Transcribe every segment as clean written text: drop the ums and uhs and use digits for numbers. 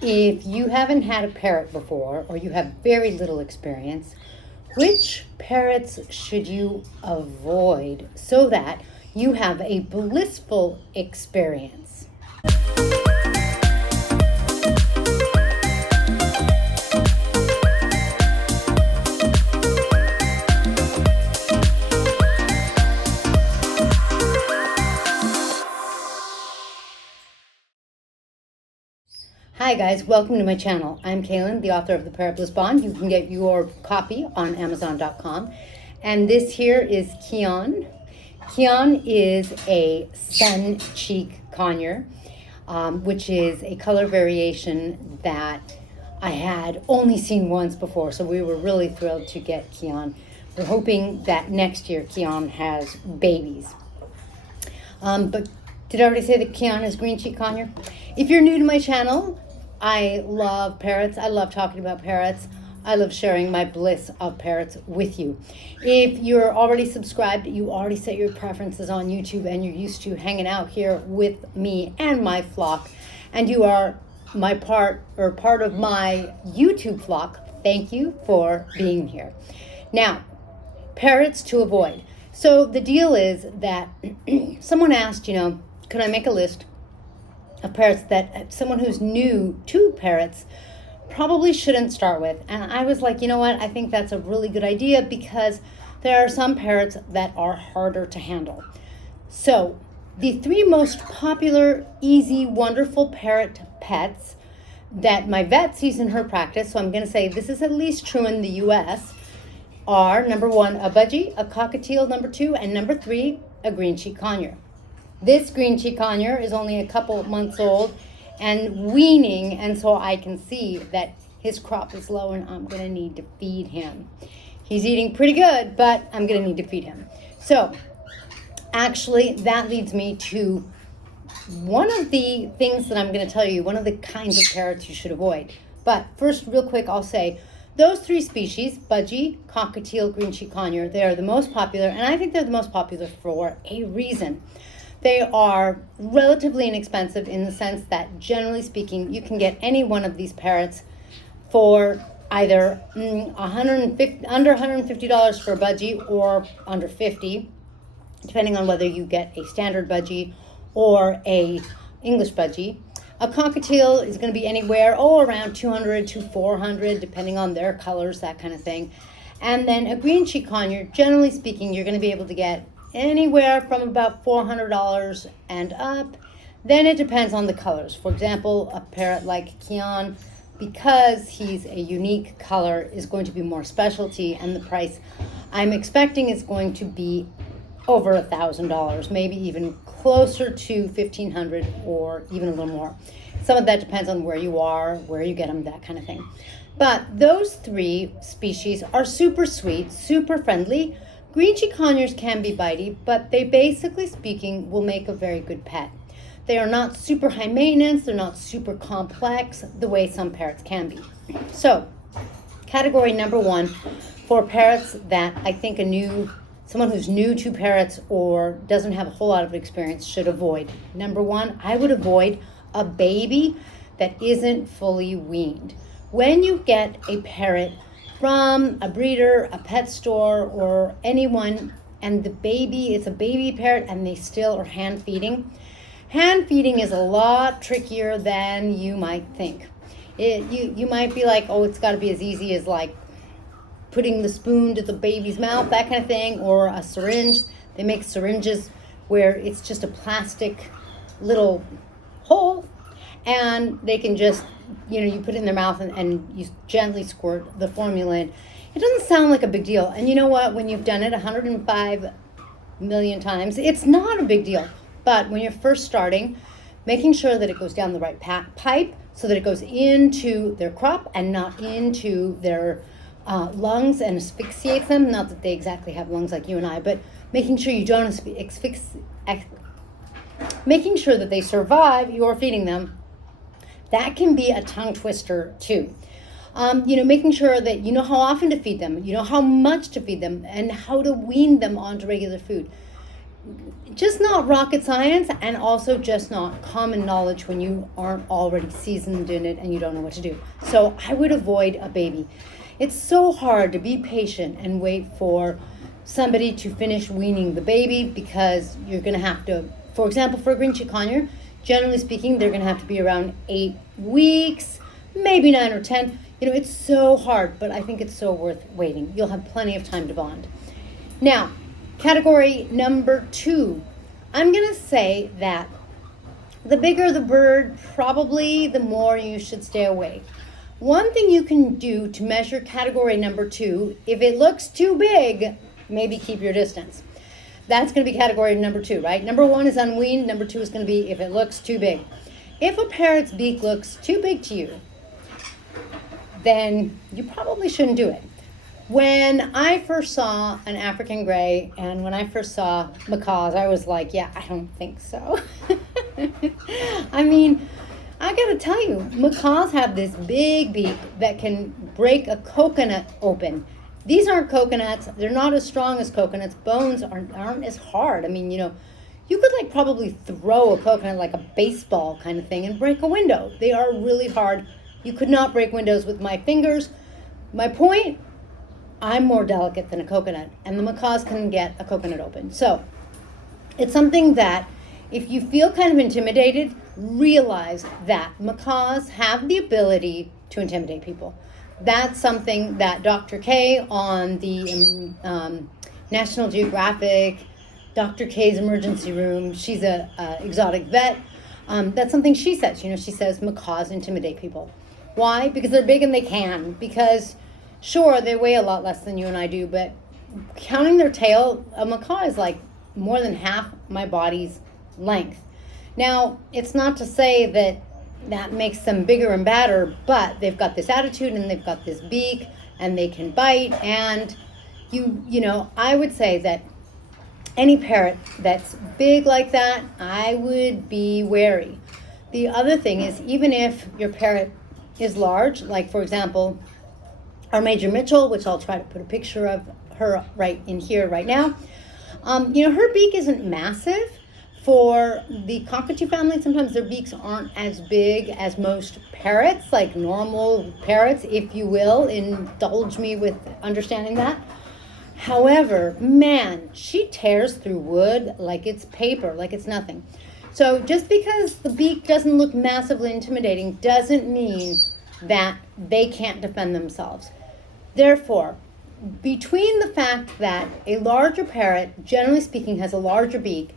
If you haven't had a parrot before or you have very little experience, which parrots should you avoid so that you have a blissful experience? Hi guys, welcome to my channel. I'm Kaylin, the author of the Parrot Bliss Bond. You can get your copy on Amazon.com. And this here is Keon. Keon is a sun cheek conure, which is a color variation that I had only seen once before. So we were really thrilled to get Keon. We're hoping that next year Keon has babies. But did I already say that Keon is green cheek conure? If you're new to my channel, I love parrots. I love talking about parrots. I love sharing my bliss of parrots with you. If you're already subscribed, you already set your preferences on YouTube and you're used to hanging out here with me and my flock, and you are my part of my YouTube flock, thank you for being here. Now, parrots to avoid. So the deal is that someone asked, could I make a list of parrots that someone who's new to parrots probably shouldn't start with? And I was like, you know what? I think that's a really good idea because there are some parrots that are harder to handle. So the three most popular, easy, wonderful parrot pets that my vet sees in her practice, so I'm going to say this is at least true in the US, are number one, a budgie, a cockatiel, number two, and number three, a green cheek conure. This green cheek conure is only a couple months old and weaning, and so I can see that his crop is low and I'm going to need to feed him. He's eating pretty good, but I'm going to need to feed him. So actually that leads me to one of the things that I'm going to tell you, one of the kinds of parrots you should avoid. But first, real quick, I'll say those three species, budgie, cockatiel, green cheek conure, they are the most popular, and I think they're the most popular for a reason. They are relatively inexpensive in the sense that, generally speaking, you can get any one of these parrots for either under $150 for a budgie or under $50, depending on whether you get a standard budgie or a English budgie. A cockatiel is going to be anywhere, around $200 to $400, depending on their colors, that kind of thing. And then a green cheek conure, generally speaking, you're going to be able to get anywhere from about $400 and up. Then it depends on the colors. For example, a parrot like Keon, because he's a unique color, is going to be more specialty, and the price I'm expecting is going to be over $1,000, maybe even closer to $1,500 or even a little more. Some of that depends on where you are, where you get them, that kind of thing. But those three species are super sweet, super friendly. Green cheek conures can be bitey, but they, basically speaking, will make a very good pet. They are not super high maintenance, they're not super complex the way some parrots can be. So, category number one for parrots that I think someone who's new to parrots or doesn't have a whole lot of experience should avoid. Number one, I would avoid a baby that isn't fully weaned. When you get a parrot from a breeder, a pet store, or anyone, and it's a baby parrot and they still are hand feeding. Hand feeding is a lot trickier than you might think. You might be like, oh, it's got to be as easy as like putting the spoon to the baby's mouth, that kind of thing, or a syringe. They make syringes where it's just a plastic little hole, and they can just, you put it in their mouth and you gently squirt the formula in. It doesn't sound like a big deal. And you know what? When you've done it 105 million times, it's not a big deal. But when you're first starting, making sure that it goes down the right pipe so that it goes into their crop and not into their lungs and asphyxiates them. Not that they exactly have lungs like you and I, but making sure you don't making sure that they survive, you're feeding them. That can be a tongue twister too. Making sure that you know how often to feed them, you know how much to feed them, and how to wean them onto regular food. just not rocket science, and also just not common knowledge when you aren't already seasoned in it and you don't know what to do. So I would avoid a baby. It's so hard to be patient and wait for somebody to finish weaning the baby, because you're going to have to, for example, for a green cheek conure, generally speaking, they're going to have to be around 8 weeks, maybe 9 or 10. It's so hard, but I think it's so worth waiting. You'll have plenty of time to bond. Now, category number 2, I'm going to say that the bigger the bird, probably the more you should stay away. One thing you can do to measure category number 2, if it looks too big, maybe keep your distance. That's going to be category number 2, right? Number 1 is unweaned. Number 2 is going to be if it looks too big. If a parrot's beak looks too big to you, then you probably shouldn't do it. When I first saw an African gray and when I first saw macaws, I was like, yeah, I don't think so. I mean, I gotta tell you, macaws have this big beak that can break a coconut open. These aren't coconuts. They're not as strong as coconuts. Bones aren't as hard. I mean, you could probably throw a coconut like a baseball kind of thing and break a window. They are really hard. You could not break windows with my fingers. My point, I'm more delicate than a coconut, and the macaws can get a coconut open. So it's something that if you feel kind of intimidated, realize that macaws have the ability to intimidate people. That's something that Dr. K on the National Geographic, Dr. K's emergency room, she's a exotic vet. That's something she says. She says macaws intimidate people. Why? Because they're big and they can. Because, sure, they weigh a lot less than you and I do, but counting their tail, a macaw is like more than half my body's length. Now, it's not to say that makes them bigger and badder, but they've got this attitude and they've got this beak and they can bite. And I would say that any parrot that's big like that, I would be wary. The other thing is, even if your parrot is large, like for example, our Major Mitchell, which I'll try to put a picture of her right in here right now. Her beak isn't massive. For the cockatoo family, sometimes their beaks aren't as big as most parrots, like normal parrots, if you will. Indulge me with understanding that. However, man, she tears through wood like it's paper, like it's nothing. So just because the beak doesn't look massively intimidating doesn't mean that they can't defend themselves. Therefore, between the fact that a larger parrot, generally speaking, has a larger beak,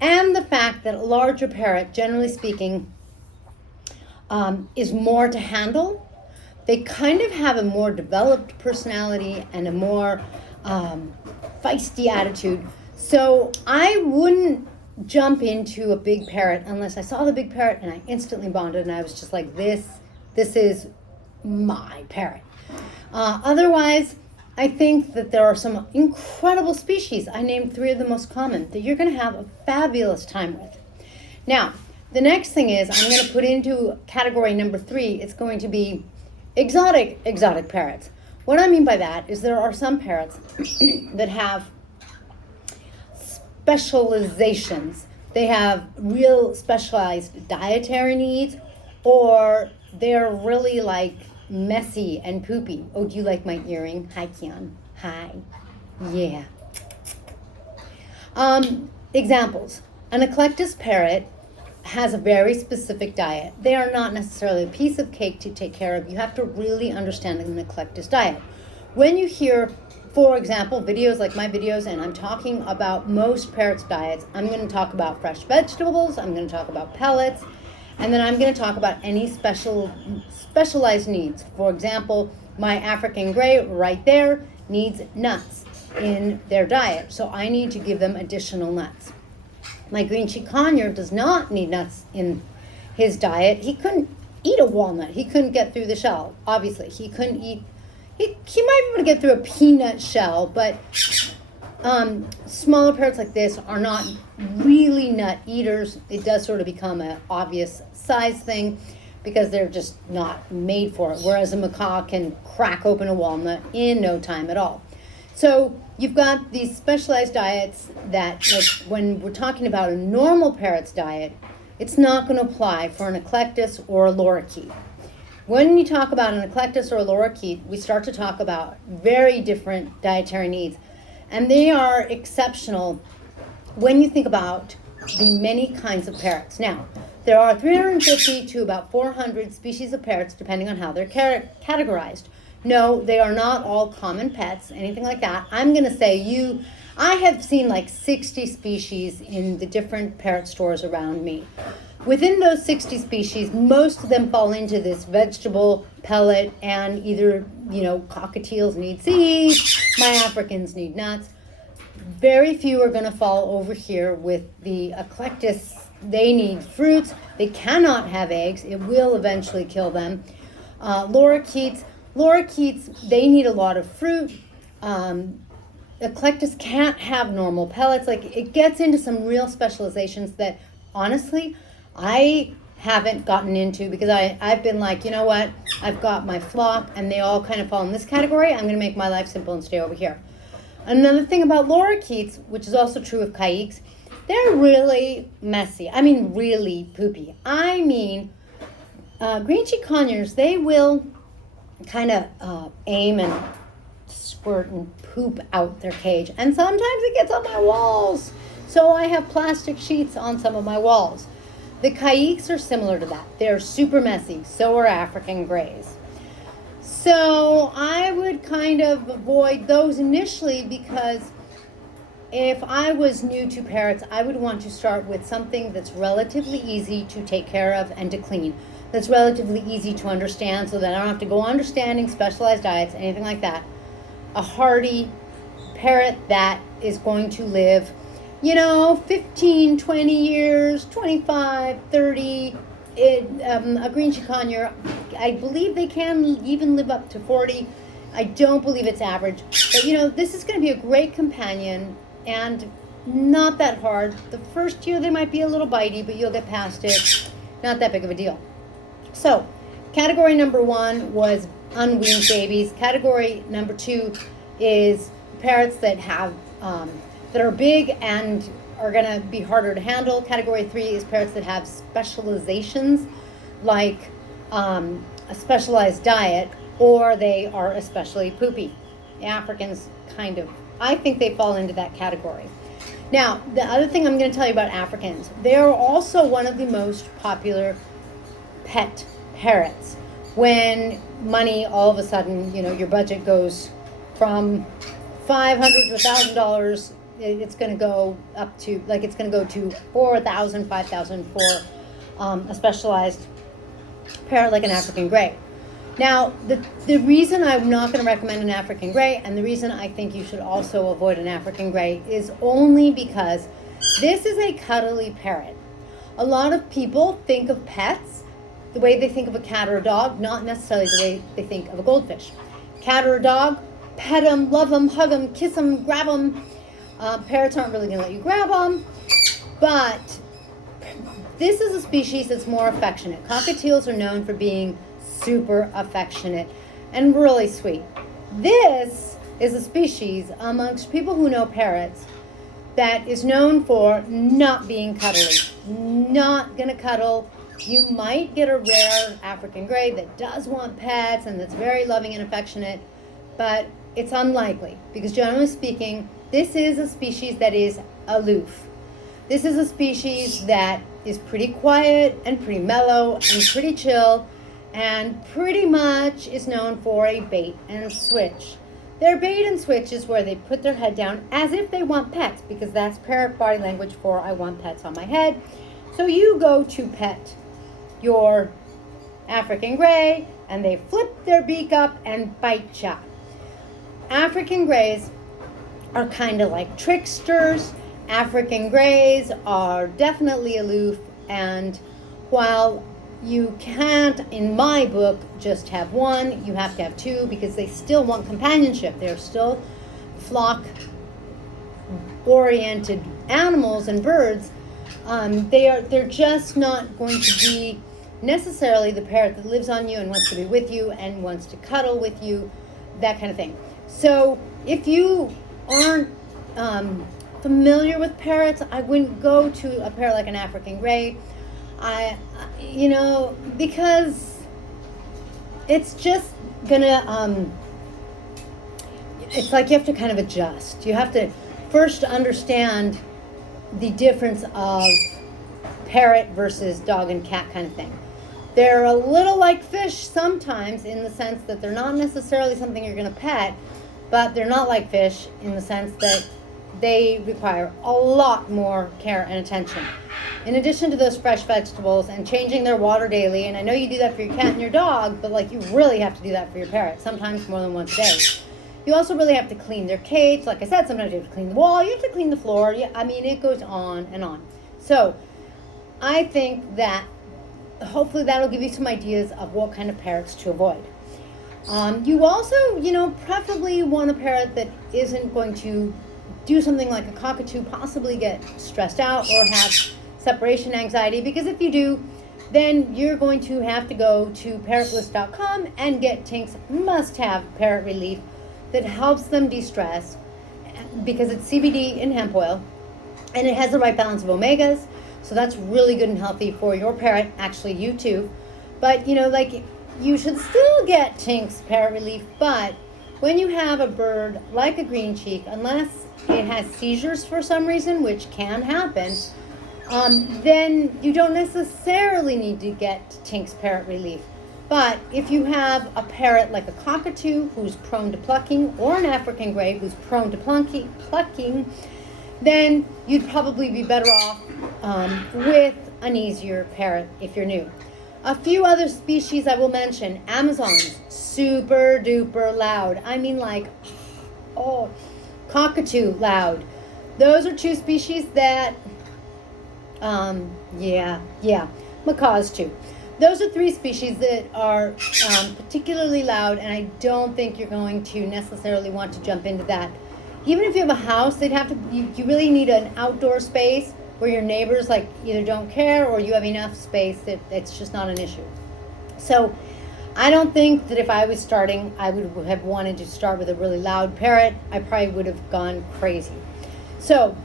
and the fact that a larger parrot, generally speaking, is more to handle, they kind of have a more developed personality and a more feisty attitude. So I wouldn't jump into a big parrot unless I saw the big parrot and I instantly bonded and I was just like, this is my parrot. Otherwise, I think that there are some incredible species. I named 3 of the most common that you're going to have a fabulous time with. Now, the next thing is I'm going to put into category number 3. It's going to be exotic parrots. What I mean by that is there are some parrots that have specializations. They have real specialized dietary needs, or they're really like messy and poopy. Oh, do you like my earring? Hi, Kian. Hi. Yeah. Examples. An eclectus parrot has a very specific diet. They are not necessarily a piece of cake to take care of. You have to really understand an eclectus diet. When you hear, for example, videos like my videos, and I'm talking about most parrots' diets, I'm going to talk about fresh vegetables, I'm going to talk about pellets, and then I'm going to talk about any specialized needs. For example, my African gray right there needs nuts in their diet, so I need to give them additional nuts. My green cheek conure does not need nuts in his diet. He couldn't eat a walnut. He couldn't get through the shell. Obviously, he couldn't eat. He might be able to get through a peanut shell, but smaller parrots like this are not really nut eaters. It does sort of become an obvious size thing because they're just not made for it, whereas a macaw can crack open a walnut in no time at all. So you've got these specialized diets that, like when we're talking about a normal parrot's diet, it's not going to apply for an eclectus or a lorikeet. When you talk about an eclectus or a lorikeet, we start to talk about very different dietary needs. And they are exceptional when you think about the many kinds of parrots. Now, there are 350 to about 400 species of parrots, depending on how they're categorized. No, they are not all common pets, anything like that. I'm going to say I have seen like 60 species in the different parrot stores around me. Within those 60 species, most of them fall into this vegetable pellet, and either, cockatiels need seeds, my Africans need nuts. Very few are going to fall over here with the eclectus. They need fruits. They cannot have eggs. It will eventually kill them. Lorikeets, they need a lot of fruit. Eclectus can't have normal pellets. Like, it gets into some real specializations that, honestly, I haven't gotten into, because I've been like, you know what, I've got my flock and they all kind of fall in this category. I'm going to make my life simple and stay over here. Another thing about lorikeets, which is also true of caiques, they're really messy. I mean, really poopy. I mean, green cheek conures, they will kind of aim and squirt and poop out their cage. And sometimes it gets on my walls. So I have plastic sheets on some of my walls. The caiques are similar to that. They're super messy. So are African grays. So I would kind of avoid those initially, because if I was new to parrots, I would want to start with something that's relatively easy to take care of and to clean. That's relatively easy to understand, so that I don't have to go understanding specialized diets, anything like that. A hardy parrot that is going to live, 15, 20 years, 25, 30. A green cheek conure, I believe they can even live up to 40. I don't believe it's average. But, this is going to be a great companion and not that hard. The first year they might be a little bitey, but you'll get past it. Not that big of a deal. So, category number 1 was unweaned babies. Category number 2 is parrots that have that are big and are going to be harder to handle. Category 3 is parrots that have specializations, like a specialized diet, or they are especially poopy. The Africans I think they fall into that category. Now, the other thing I'm going to tell you about Africans, they are also one of the most popular pet parrots. When money, all of a sudden, your budget goes from $500 to $1,000, it's going to go up to, it's going to go to $4,000, $5,000 for a specialized parrot like an African gray. Now, the reason I'm not going to recommend an African gray, and the reason I think you should also avoid an African gray, is only because this is a cuddly parrot. A lot of people think of pets the way they think of a cat or a dog, not necessarily the way they think of a goldfish. Cat or a dog, pet them, love them, hug them, kiss them, grab them. Parrots aren't really going to let you grab them, but this is a species that's more affectionate. Cockatiels are known for being super affectionate and really sweet. This is a species, amongst people who know parrots, that is known for not being cuddly, not going to cuddle. You might get a rare African gray that does want pets and that's very loving and affectionate, but it's unlikely, because generally speaking, this is a species that is aloof. This is a species that is pretty quiet and pretty mellow and pretty chill, and pretty much is known for a bait and switch. Their bait and switch is where they put their head down as if they want pets, because that's parrot body language for I want pets on my head. So you go to pet your African gray and they flip their beak up and bite ya. African grays are kind of like tricksters. African grays are definitely aloof, and while you can't, in my book, just have one, you have to have two, because they still want companionship. They're still flock-oriented animals and birds. They're just not going to be necessarily the parrot that lives on you and wants to be with you and wants to cuddle with you, that kind of thing. So If you aren't familiar with parrots, I wouldn't go to a parrot like an African gray. Because it's just gonna, it's like you have to kind of adjust. You have to first understand the difference of parrot versus dog and cat kind of thing. They're a little like fish sometimes in the sense that they're not necessarily something you're going to pet, but they're not like fish in the sense that they require a lot more care and attention. In addition to those fresh vegetables and changing their water daily, and I know you do that for your cat and your dog, but like you really have to do that for your parrot, sometimes more than once a day. You also really have to clean their cage. Like I said, sometimes you have to clean the wall, you have to clean the floor. I mean, it goes on and on. So I think that hopefully that'll give you some ideas of what kind of parrots to avoid. You also, preferably want a parrot that isn't going to do something like a cockatoo, possibly get stressed out or have separation anxiety, because if you do, then you're going to have to go to parrotbliss.com and get Tink's must-have parrot relief that helps them de-stress, because it's CBD in hemp oil and it has the right balance of omegas. So that's really good and healthy for your parrot, actually you too. But you should still get Tink's parrot relief, but when you have a bird like a green cheek, unless it has seizures for some reason, which can happen, then you don't necessarily need to get Tink's parrot relief. But if you have a parrot like a cockatoo who's prone to plucking, or an African gray who's prone to plucking, then you'd probably be better off with an easier parrot if you're new. A few other species I will mention. Amazons, super duper loud. I mean cockatoo loud. Those are two species that, macaws too. Those are three species that are particularly loud, and I don't think you're going to necessarily want to jump into that. Even if you have a house, you really need an outdoor space where your neighbors either don't care or you have enough space that it's just not an issue. So I don't think that if I was starting, I would have wanted to start with a really loud parrot. I probably would have gone crazy. So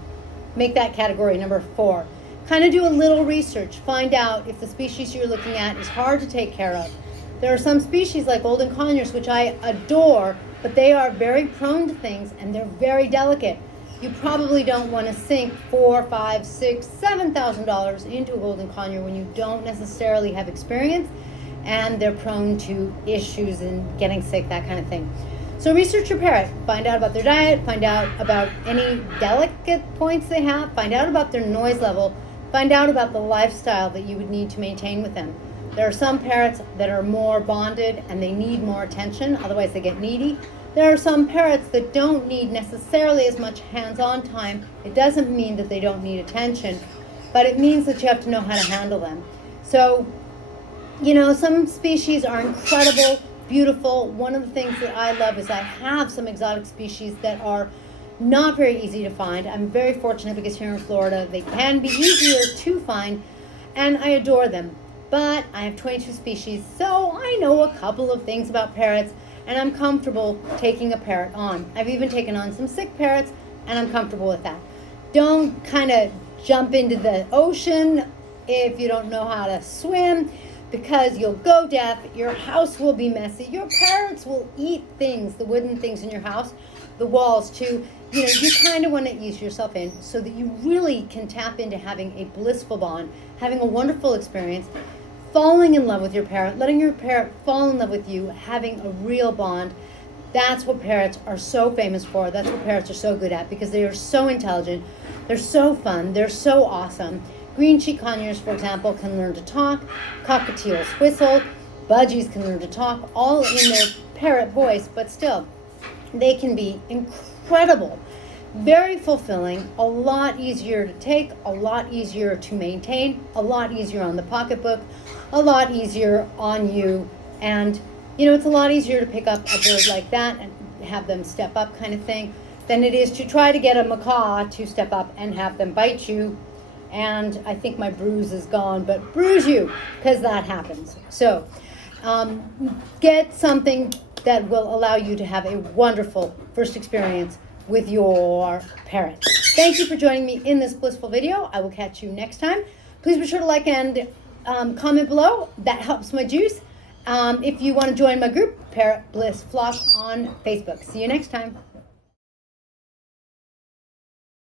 make that category number 4. Kind of do a little research. Find out if the species you're looking at is hard to take care of. There are some species like golden conures, which I adore, but they are very prone to things and they're very delicate. You probably don't want to sink $4,000, $5,000, $6,000, $7,000 into a golden conure when you don't necessarily have experience and they're prone to issues and getting sick, that kind of thing. So research your parrot. Find out about their diet, find out about any delicate points they have, find out about their noise level, find out about the lifestyle that you would need to maintain with them. There are some parrots that are more bonded and they need more attention, otherwise they get needy. There are some parrots that don't need necessarily as much hands-on time. It doesn't mean that they don't need attention, but it means that you have to know how to handle them. So, some species are incredible, beautiful. One of the things that I love is I have some exotic species that are not very easy to find. I'm very fortunate because here in Florida, they can be easier to find, and I adore them. But I have 22 species, so I know a couple of things about parrots, and I'm comfortable taking a parrot on. I've even taken on some sick parrots, and I'm comfortable with that. Don't kind of jump into the ocean if you don't know how to swim, because you'll go deaf, your house will be messy, your parrots will eat things, the wooden things in your house, the walls too. You kind of want to ease yourself in so that you really can tap into having a blissful bond, having a wonderful experience, falling in love with your parrot, letting your parrot fall in love with you, having a real bond. That's what parrots are so famous for. That's what parrots are so good at, because they are so intelligent, they're so fun, they're so awesome. Green cheek conures, for example, can learn to talk. Cockatiels whistle. Budgies can learn to talk, all in their parrot voice, but still, they can be incredible. Very fulfilling, a lot easier to take, a lot easier to maintain, a lot easier on the pocketbook, a lot easier on you. And, it's a lot easier to pick up a bird like that and have them step up kind of thing than it is to try to get a macaw to step up and have them bite you. And I think my bruise is gone, but bruise you, because that happens. So get something that will allow you to have a wonderful first experience with your parrot. Thank you for joining me in this blissful video. I will catch you next time. Please be sure to like and comment below. That helps my juice. If you want to join my group, Parrot Bliss Flock on Facebook. See you next time.